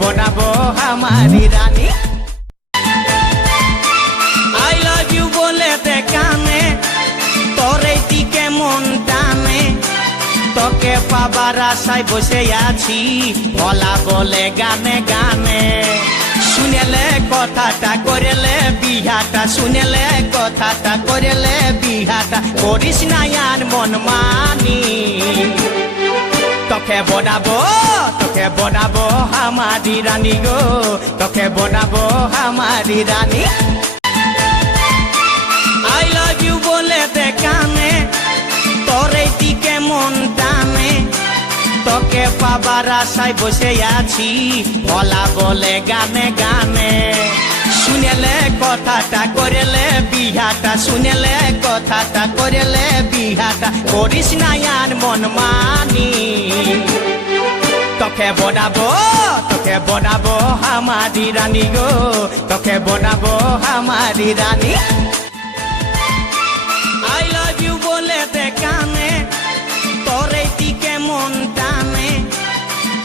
বনাবো আমারি রানী। I love you বলে দে কানে, তোর এই দিকে মন টানে, তোকে পাবার আশায় বসে আছি বলা বলে গানে গানে। শুনেলে কথাটা করেলে বিহাটা, শুনেলে কথাটা করেলে বিহাটা, করিস না আর মন মানি। তোকে বনাবো আমারি রানী গো, তোকে বনাবো আমারি রানী। আই লাভ ইউ বলে দে কানে, তোর এই দিকে মন টানে, তোকে পাবার আশায় বসে আছি বলা বলে গানে গানে। শুনেলে কথাটা করেলে বিহাটা, শুনেলে কথাটা করেলে বিহাটা, করিস না আর মন মানি। তোকে বনাবো আমারি রানী গো, তোকে বনাবো আমারি রানী। আই লাভ ইউ বলে দে কানে,